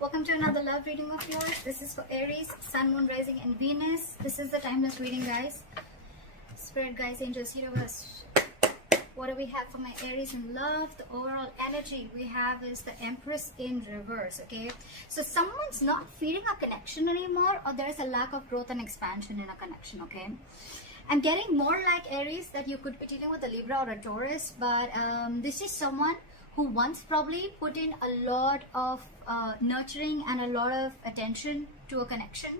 Welcome to another love reading of yours. This is for Aries, Sun, Moon, Rising and Venus. This is the timeless reading, guys. Spirit guides, angels, universe. What do we have for my Aries in love? The overall energy we have is the Empress in reverse, okay? So someone's not feeling a connection anymore, or there is a lack of growth and expansion in a connection, okay? I'm getting more like Aries that you could be dealing with a Libra or a Taurus, but this is someone who once probably put in a lot of nurturing and a lot of attention to a connection,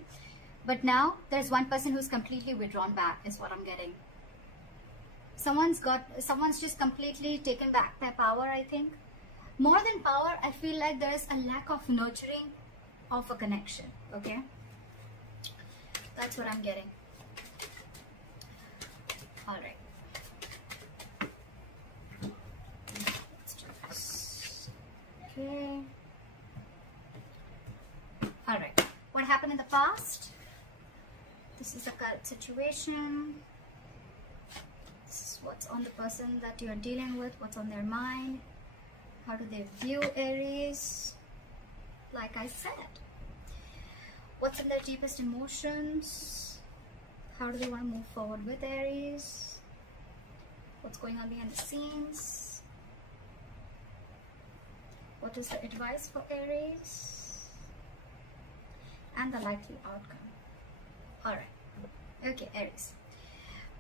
but now there's one person who's completely withdrawn back is what I'm getting. Someone's just completely taken back their power, I think. More than power, I feel like there's a lack of nurturing of a connection, okay? That's what I'm getting. All right. Let's do this. Okay. All right. What happened in the past? This is the current situation. This is what's on the person that you're dealing with, what's on their mind. How do they view Aries? Like I said. What's in their deepest emotions? How do they want to move forward with Aries? What's going on behind the scenes? What is the advice for Aries? And the likely outcome. Alright. Okay, Aries.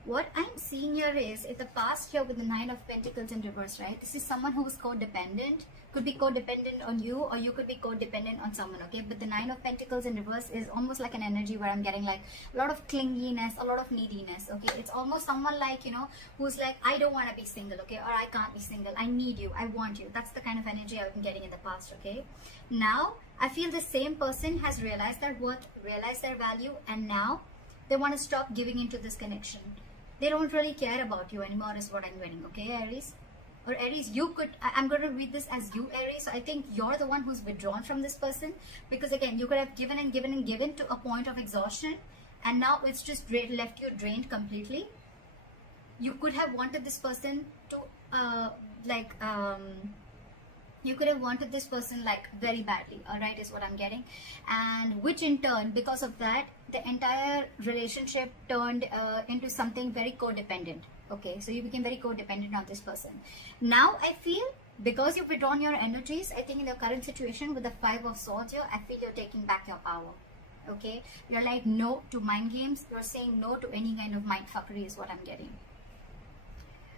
What I'm seeing here is, in the past here with the Nine of Pentacles in reverse, right? This is someone who is codependent. Could be codependent on you, or you could be codependent on someone, okay? But the Nine of Pentacles in reverse is almost like an energy where I'm getting like a lot of clinginess, a lot of neediness, okay? It's almost someone like, you know, who's like, I don't want to be single, okay? Or I can't be single. I need you. I want you. That's the kind of energy I've been getting in the past, okay? Now, I feel the same person has realized their worth, realized their value, and now they want to stop giving into this connection. They don't really care about you anymore is what I'm getting, okay, Aries? Or Aries, you could, I'm going to read this as you, Aries. So I think you're the one who's withdrawn from this person, because again, you could have given and given and given to a point of exhaustion, and now it's just left you drained completely. You could have wanted this person to, you could have wanted this person like very badly, all right, is what I'm getting. And which in turn, because of that, the entire relationship turned into something very codependent. Okay, so you became very codependent on this person. Now I feel, because you've withdrawn your energies, I think in the current situation with the Five of Swords here, I feel you're taking back your power. Okay, you're like no to mind games. You're saying no to any kind of mind fuckery is what I'm getting.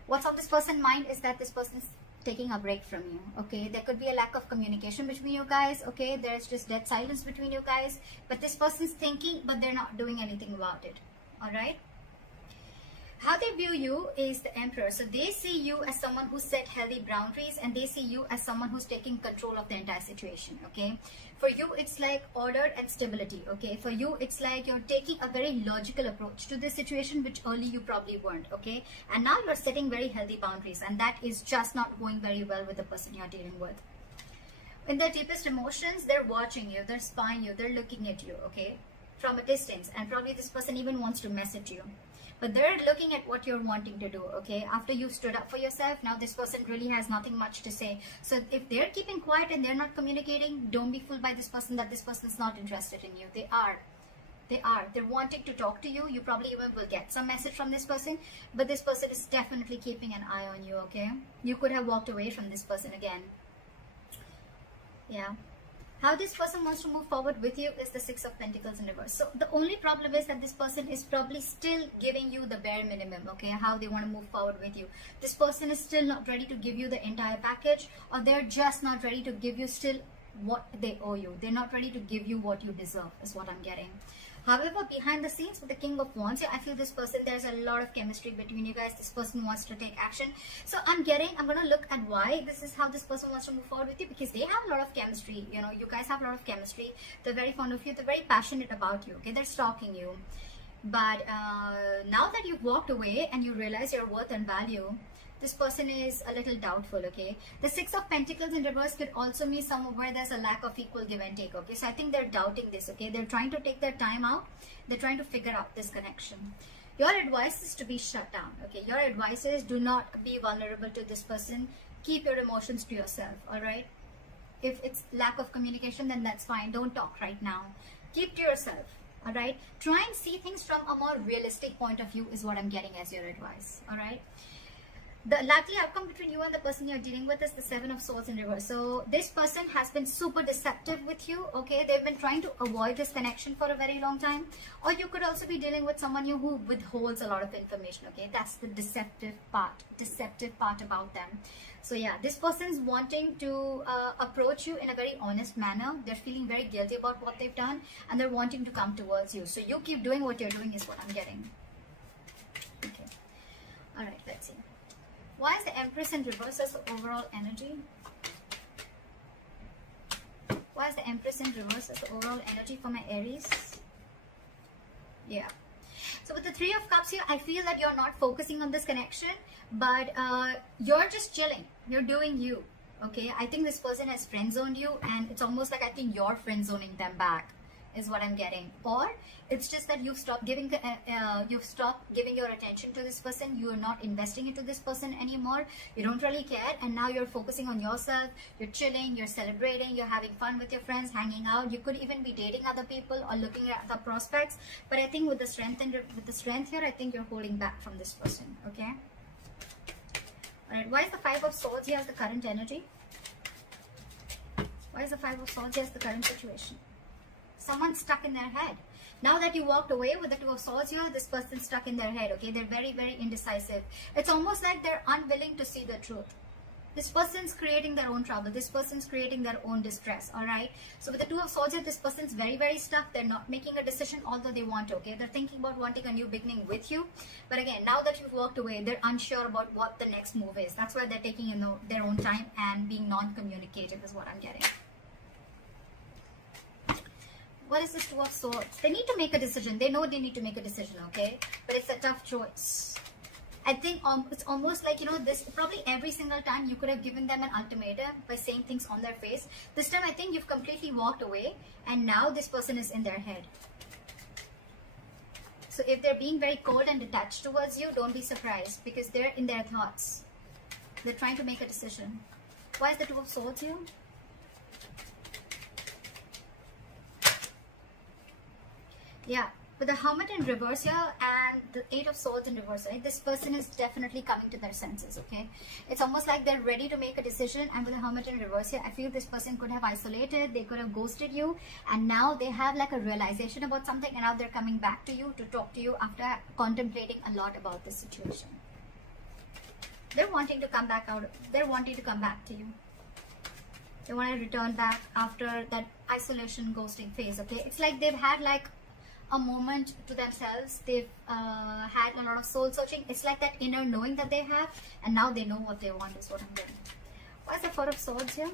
What's on this person's mind is that this person is taking a break from you, okay? There could be a lack of communication between you guys, okay? There's just dead silence between you guys, but this person's thinking, but they're not doing anything about it, all right? How they view you is the Emperor. So they see you as someone who set healthy boundaries, and they see you as someone who's taking control of the entire situation, okay? For you, it's like order and stability, okay? For you, it's like you're taking a very logical approach to this situation, which early you probably weren't, okay? And now you're setting very healthy boundaries, and that is just not going very well with the person you're dealing with. In their deepest emotions, they're watching you, they're spying you, they're looking at you, okay? From a distance, and probably this person even wants to message you. But they're looking at what you're wanting to do, okay? After you've stood up for yourself, now this person really has nothing much to say. So if they're keeping quiet and they're not communicating, don't be fooled by this person that this person is not interested in you. They are. They're wanting to talk to you. You probably even will get some message from this person, but this person is definitely keeping an eye on you, okay? You could have walked away from this person again. Yeah. How this person wants to move forward with you is the Six of Pentacles in reverse. So the only problem is that this person is probably still giving you the bare minimum, okay? How they want to move forward with you. This person is still not ready to give you the entire package, or they're just not ready to give you still what they owe you. They're not ready to give you what you deserve is what I'm getting. However, behind the scenes with the King of Wands, I feel this person, there's a lot of chemistry between you guys. This person wants to take action. So I'm going to look at why this is how this person wants to move forward with you, because they have a lot of chemistry. You know, you guys have a lot of chemistry. They're very fond of you. They're very passionate about you, okay? They're stalking you. But now that you've walked away and you realize your worth and value, this person is a little doubtful, okay? The Six of Pentacles in reverse could also mean somewhere where there's a lack of equal give and take, okay? So I think they're doubting this, okay? They're trying to take their time out. They're trying to figure out this connection. Your advice is to be shut down, okay? Your advice is do not be vulnerable to this person. Keep your emotions to yourself, all right? If it's lack of communication, then that's fine. Don't talk right now. Keep to yourself. All right. Try and see things from a more realistic point of view is what I'm getting as your advice. All right. The likely outcome between you and the person you're dealing with is the Seven of Swords in reverse. So this person has been super deceptive with you. Okay, they've been trying to avoid this connection for a very long time. Or you could also be dealing with someone who withholds a lot of information. Okay, that's the deceptive part about them. So yeah, this person's wanting to approach you in a very honest manner. They're feeling very guilty about what they've done, and they're wanting to come towards you. So you keep doing what you're doing is what I'm getting. Okay, all right, let's see. Why is the Empress in reverse as the overall energy? Why is the Empress in reverse as the overall energy for my Aries? Yeah. So with the Three of Cups here, I feel that you're not focusing on this connection, but you're just chilling. You're doing you. Okay. I think this person has friend zoned you, and it's almost like I think you're friend zoning them back, is what I'm getting. Or it's just that you've stopped giving your attention to this person. You are not investing into this person anymore. You don't really care, and now you're focusing on yourself. You're chilling, you're celebrating, you're having fun with your friends, hanging out. You could even be dating other people or looking at the prospects. But I think with the strength here, I think you're holding back from this person. Okay. All right. Why is the Five of Swords here as the current energy? Why is the Five of Swords here as the current situation? Someone's stuck in their head. Now that you walked away with the Two of Swords here, this person's stuck in their head. Okay, they're very, very indecisive. It's almost like they're unwilling to see the truth. This person's creating their own trouble. This person's creating their own distress. All right. So with the Two of Swords here, this person's very, very stuck. They're not making a decision, although they want to. Okay, they're thinking about wanting a new beginning with you. But again, now that you've walked away, they're unsure about what the next move is. That's why they're taking their own time and being non-communicative is what I'm getting. What is this Two of Swords? They need to make a decision. They know they need to make a decision, okay? But it's a tough choice. I think it's almost like, this probably every single time you could have given them an ultimatum by saying things on their face. This time I think you've completely walked away, and now this person is in their head. So if they're being very cold and detached towards you, don't be surprised, because they're in their thoughts. They're trying to make a decision. Why is the Two of Swords here? Yeah, with the Hermit in reverse here and the Eight of Swords in reverse, right? This person is definitely coming to their senses, okay? It's almost like they're ready to make a decision, and with the Hermit in reverse here, I feel this person could have isolated, they could have ghosted you, and now they have like a realization about something, and now they're coming back to you to talk to you after contemplating a lot about this situation. They're wanting to come back out. They're wanting to come back to you. They want to return back after that isolation ghosting phase, okay? It's like they've had like a moment to themselves. They've had a lot of soul searching. It's like that inner knowing that they have, and now they know what they want is what I'm getting. Why is the Four of Swords here?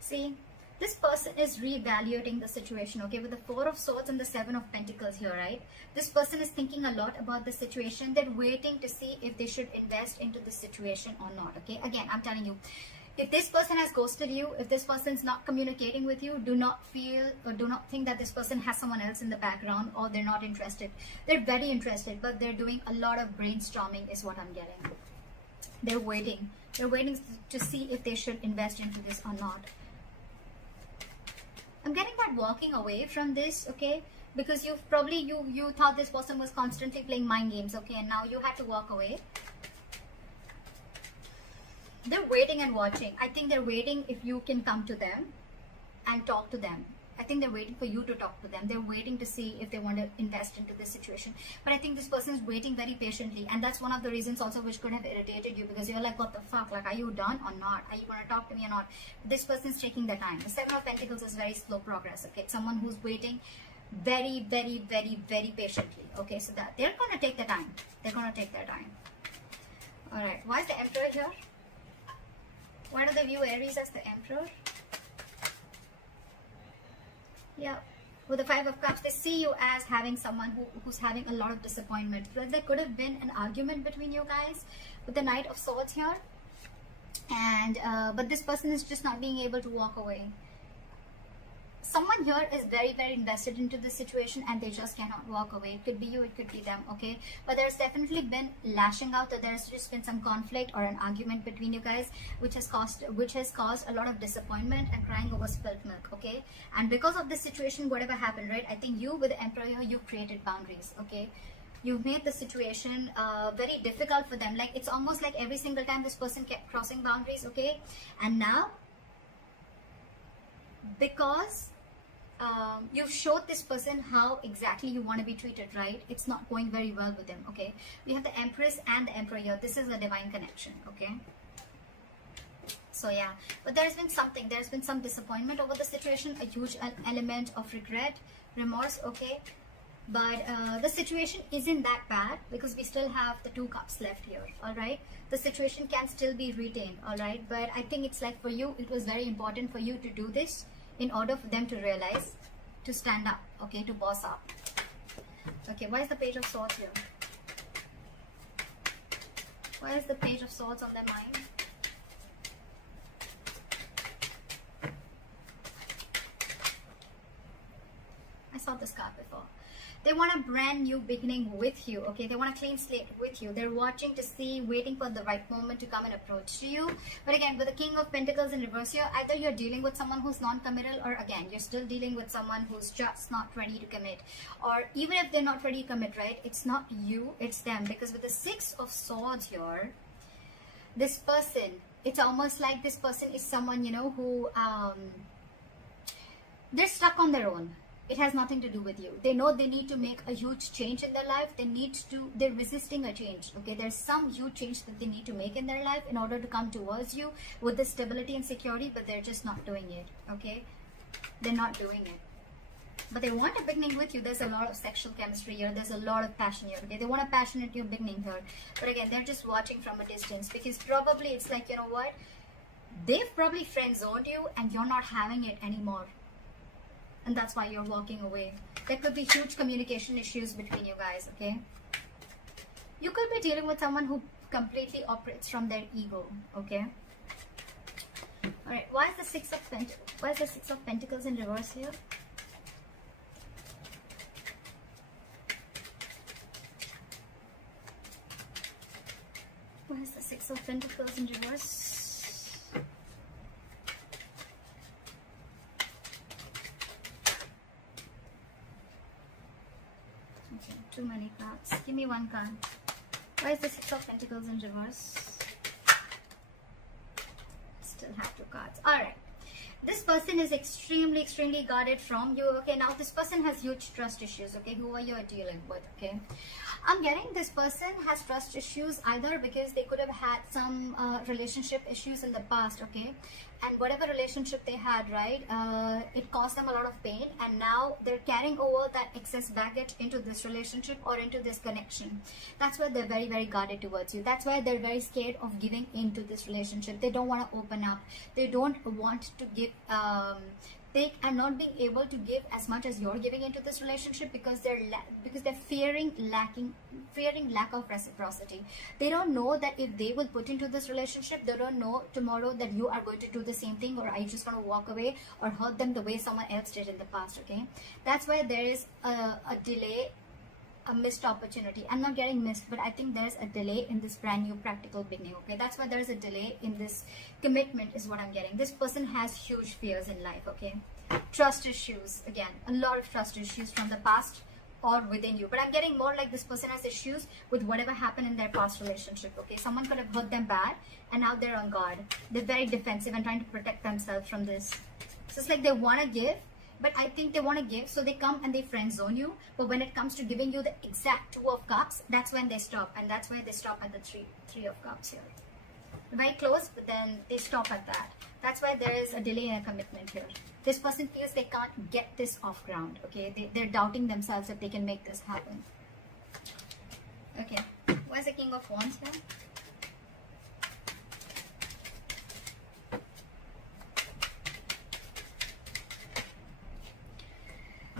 See, this person is reevaluating the situation, okay? With the Four of Swords and the Seven of Pentacles here, right? This person is thinking a lot about the situation. They're waiting to see if they should invest into the situation or not, okay? Again, I'm telling you, if this person has ghosted you, if this person's not communicating with you, do not feel or do not think that this person has someone else in the background or they're not interested. They're very interested, but they're doing a lot of brainstorming is what I'm getting. They're waiting. They're waiting to see if they should invest into this or not. I'm getting that walking away from this, okay? Because you've probably, you thought this person was constantly playing mind games, okay? And now you had to walk away. They're waiting and watching. I think they're waiting if you can come to them and talk to them. I think they're waiting for you to talk to them. They're waiting to see if they want to invest into this situation. But I think this person is waiting very patiently. And that's one of the reasons also which could have irritated you, because you're like, what the fuck? Like, are you done or not? Are you going to talk to me or not? This person's taking their time. The Seven of Pentacles is very slow progress, okay? Someone who's waiting very, very, very, very patiently, okay? So that they're going to take their time. They're going to take their time. All right. Why is the Emperor here? Why do they view Aries as the Emperor? Yeah, with the Five of Cups, they see you as having someone who's having a lot of disappointment. But there could have been an argument between you guys with the Knight of Swords here. And but this person is just not being able to walk away. someone here is very, very invested into this situation and they just cannot walk away. It could be you, it could be them, okay? But there's definitely been lashing out, or there's just been some conflict or an argument between you guys, which has caused a lot of disappointment and crying over spilt milk, okay? And because of this situation, whatever happened, right? I think you, with the Emperor here, you created boundaries, okay? You've made the situation very difficult for them. Like, it's almost like every single time this person kept crossing boundaries, okay? And now, because you've showed this person how exactly you want to be treated, right? It's not going very well with them, okay? We have the Empress and the Emperor here. This is a divine connection, okay? So yeah, but there's been some disappointment over the situation, a huge element of regret, remorse, okay? But the situation isn't that bad because we still have the 2 cups left here, all right? The situation can still be retained, all right? But I think it's like, for you, it was very important for you to do this in order for them to realize, to stand up, okay, to boss up. Okay, why is the Page of Swords here? Why is the Page of Swords on their mind? I saw this card before. They want a brand new beginning with you, okay? They want a clean slate with you. They're watching to see, waiting for the right moment to come and approach to you. But again, with the King of Pentacles in reverse here, either you're dealing with someone who's non-committal, or again, you're still dealing with someone who's just not ready to commit. Or even if they're not ready to commit, right? It's not you, it's them. Because with the 6 of Swords here, this person, it's almost like this person is someone, you know, who, they're stuck on their own. It has nothing to do with you. They know they need to make a huge change in their life. They're resisting a change, okay? There's some huge change that they need to make in their life in order to come towards you with the stability and security, but they're just not doing it, okay? They're not doing it. But they want a beginning with you. There's a lot of sexual chemistry here. There's a lot of passion here, okay? They want a passionate new beginning here. But again, they're just watching from a distance, because probably it's like, you know what? They've probably friend-zoned you and you're not having it anymore. And that's why you're walking away. There could be huge communication issues between you guys, okay? You could be dealing with someone who completely operates from their ego, okay? Alright, why is the Six of Pentacles in reverse here? Why is the Six of Pentacles in reverse? Too many cards. Give me one card. Why is the Six of Pentacles in reverse? Still have 2 cards. Alright. This person is extremely, extremely guarded from you. Okay, now this person has huge trust issues. Okay, who are you dealing with? Okay, I'm getting this person has trust issues either because they could have had some relationship issues in the past. Okay, and whatever relationship they had, right, it caused them a lot of pain, and now they're carrying over that excess baggage into this relationship or into this connection. That's why they're very, very guarded towards you. That's why they're very scared of giving into this relationship. They don't want to open up. They don't want to give they are not being able to give as much as you're giving into this relationship because they're fearing lack of reciprocity. They don't know that if they will put into this relationship, they don't know tomorrow that you are going to do the same thing, or are you just going to walk away or hurt them the way someone else did in the past. Okay, that's why there is a delay, a missed opportunity. I'm not getting missed, but I think there's a delay in this brand new practical beginning. Okay, that's why there's a delay in this commitment is what I'm getting. This person has huge fears in life. Okay, trust issues, again, a lot of trust issues from the past or within you, but I'm getting more like this person has issues with whatever happened in their past relationship. Okay, someone could have hurt them bad and now they're on guard. They're very defensive and trying to protect themselves from this. So it's like they want to give, but I think they want to give, so they come and they friend zone you. But when it comes to giving you the exact 2 of Cups, that's when they stop, and that's why they stop at the three of Cups here. Very close, but then they stop at that. That's why there is a delay in a commitment here. This person feels they can't get this off ground. Okay, they're doubting themselves if they can make this happen. Okay, where's the King of Wands here?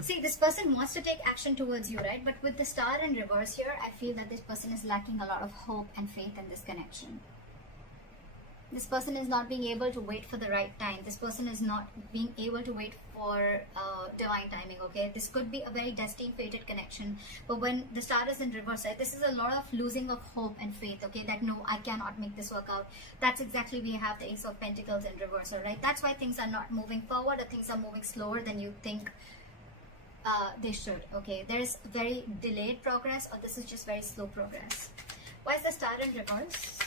See, this person wants to take action towards you, right? But with the Star in reverse here, I feel that this person is lacking a lot of hope and faith in this connection. This person is not being able to wait for the right time. This person is not being able to wait for divine timing, okay? This could be a very destined, fated connection. But when the star is in reverse, right, this is a lot of losing of hope and faith, okay? That no, I cannot make this work out. That's exactly we have the Ace of Pentacles in reverse, right? That's why things are not moving forward, or things are moving slower than you think they should, okay? There is very delayed progress, or this is just very slow progress. Why is the star in reverse?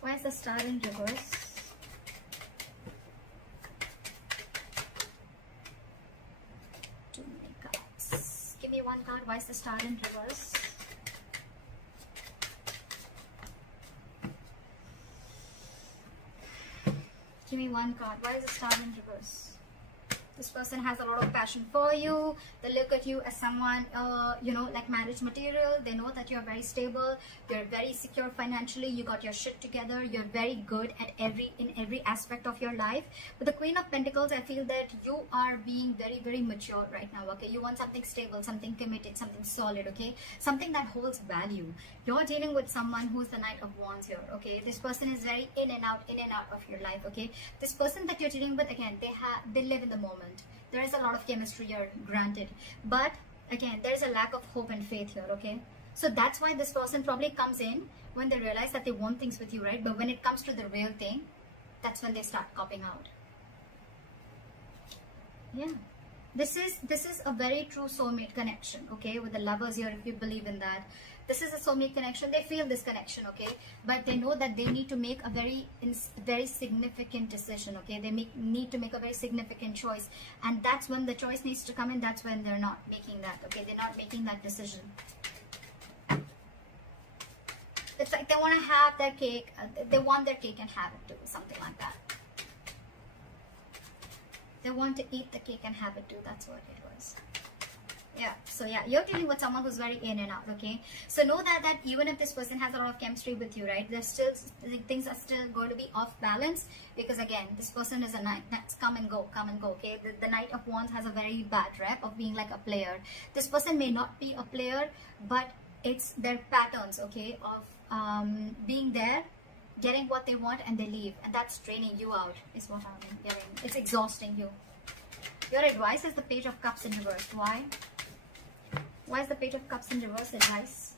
Why is the star in reverse? Too many cards. Give me one card. Why is the star in reverse? Give me one card. Why is the star in reverse? This person has a lot of passion for you. They look at you as someone, you know, like marriage material. They know that you're very stable. You're very secure financially. You got your shit together. You're very good at in every aspect of your life. With the Queen of Pentacles, I feel that you are being very, very mature right now, okay? You want something stable, something committed, something solid, okay? Something that holds value. You're dealing with someone who's the Knight of Wands here, okay? This person is very in and out of your life, okay? This person that you're dealing with, again, they live in the moment. There is a lot of chemistry here, granted, but again, there is a lack of hope and faith here, okay? So that's why this person probably comes in when they realize that they want things with you, right? But when it comes to the real thing, that's when they start copping out. Yeah, this is a very true soulmate connection, okay? With the lovers here, if you believe in that, this is a soulmate connection. They feel this connection, okay? But they know that they need to make a very significant decision, okay? They need to make a very significant choice, and that's when the choice needs to come in. That's when they're not making that, okay? They're not making that decision. It's like they want to have their cake. They want their cake and have it too, something like that. They want to eat the cake and have it too. That's what it was. Yeah, so yeah, you're dealing with someone who's very in and out, okay? So know that even if this person has a lot of chemistry with you, right, there's still, things are still going to be off balance, because again, this person is a knight. That's come and go, okay? The Knight of Wands has a very bad rep of being like a player. This person may not be a player, but it's their patterns, okay, of being there, getting what they want, and they leave, and that's draining you out, is what I'm getting. It's exhausting you. Your advice is the Page of Cups in reverse. Why? Why is the Page of Cups in reverse advice?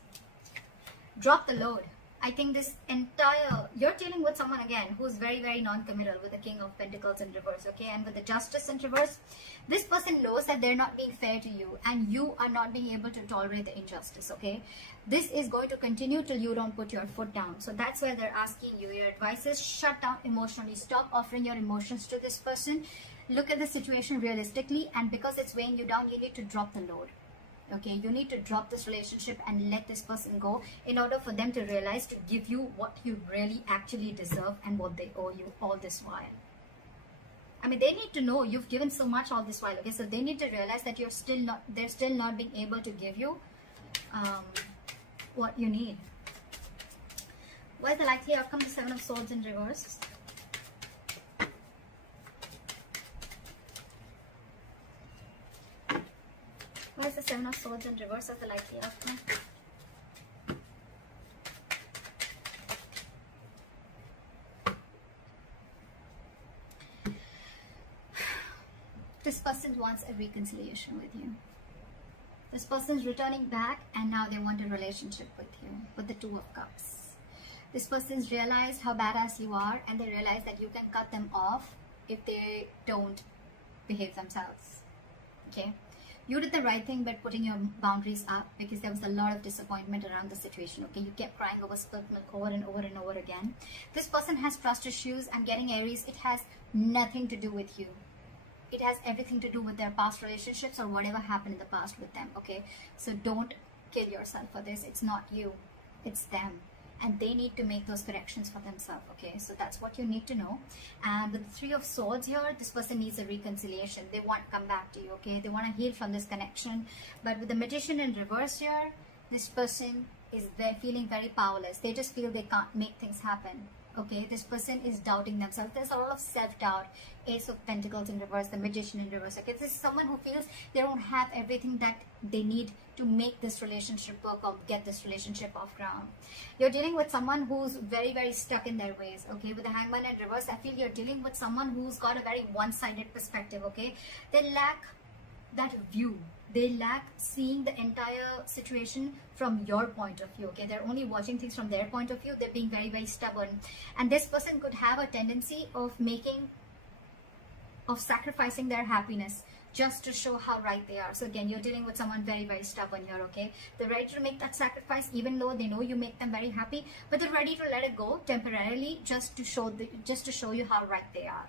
Drop the load. I think this entire, you're dealing with someone again who's very, very non-committal, with the King of Pentacles in reverse, okay? And with the Justice in reverse, this person knows that they're not being fair to you, and you are not being able to tolerate the injustice, okay? This is going to continue till you don't put your foot down. So that's why they're asking you. Your advice is shut down emotionally. Stop offering your emotions to this person. Look at the situation realistically, and because it's weighing you down, you need to drop the load. Okay, you need to drop this relationship and let this person go, in order for them to realize to give you what you really actually deserve and what they owe you all this while. I mean, they need to know you've given so much all this while, okay? So they need to realize that they're still not being able to give you what you need. Why is the likely outcome the Seven of Swords in reverse? Why is the Seven of Swords in reverse as the likely outcome? This person wants a reconciliation with you. This person is returning back, and now they want a relationship with you, with the Two of Cups. This person's realized how badass you are, and they realize that you can cut them off if they don't behave themselves, okay? You did the right thing by putting your boundaries up, because there was a lot of disappointment around the situation, okay? You kept crying over spilt milk over and over and over again. This person has trust issues. I'm getting Aries. It has nothing to do with you. It has everything to do with their past relationships or whatever happened in the past with them, okay? So don't kill yourself for this. It's not you. It's them. And they need to make those corrections for themselves, okay? So that's what you need to know. And with the Three of Swords here, this person needs a reconciliation. They want to come back to you, okay? They want to heal from this connection. But with the Magician in reverse here, this person is feeling very powerless. They just feel they can't make things happen. Okay, this person is doubting themselves. There's a lot of self-doubt. Ace of Pentacles in reverse, the Magician in reverse. Okay, this is someone who feels they don't have everything that they need to make this relationship work or get this relationship off ground. You're dealing with someone who's very, very stuck in their ways. Okay, with the Hangman in reverse, I feel you're dealing with someone who's got a very one-sided perspective. Okay, they lack that view. They lack seeing the entire situation from your point of view. Okay, they're only watching things from their point of view. They're being very, very stubborn, and this person could have a tendency of sacrificing their happiness just to show how right they are. So again, you're dealing with someone very, very stubborn here. Okay, they're ready to make that sacrifice even though they know you make them very happy, but they're ready to let it go temporarily just to show you how right they are.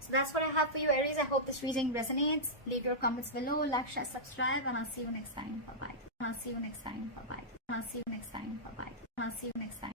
So that's what I have for you, Aries. I hope this reading resonates. Leave your comments below, like, share, subscribe, and I'll see you next time. Bye bye. I'll see you next time. Bye bye. I'll see you next time. Bye bye. I'll see you next time.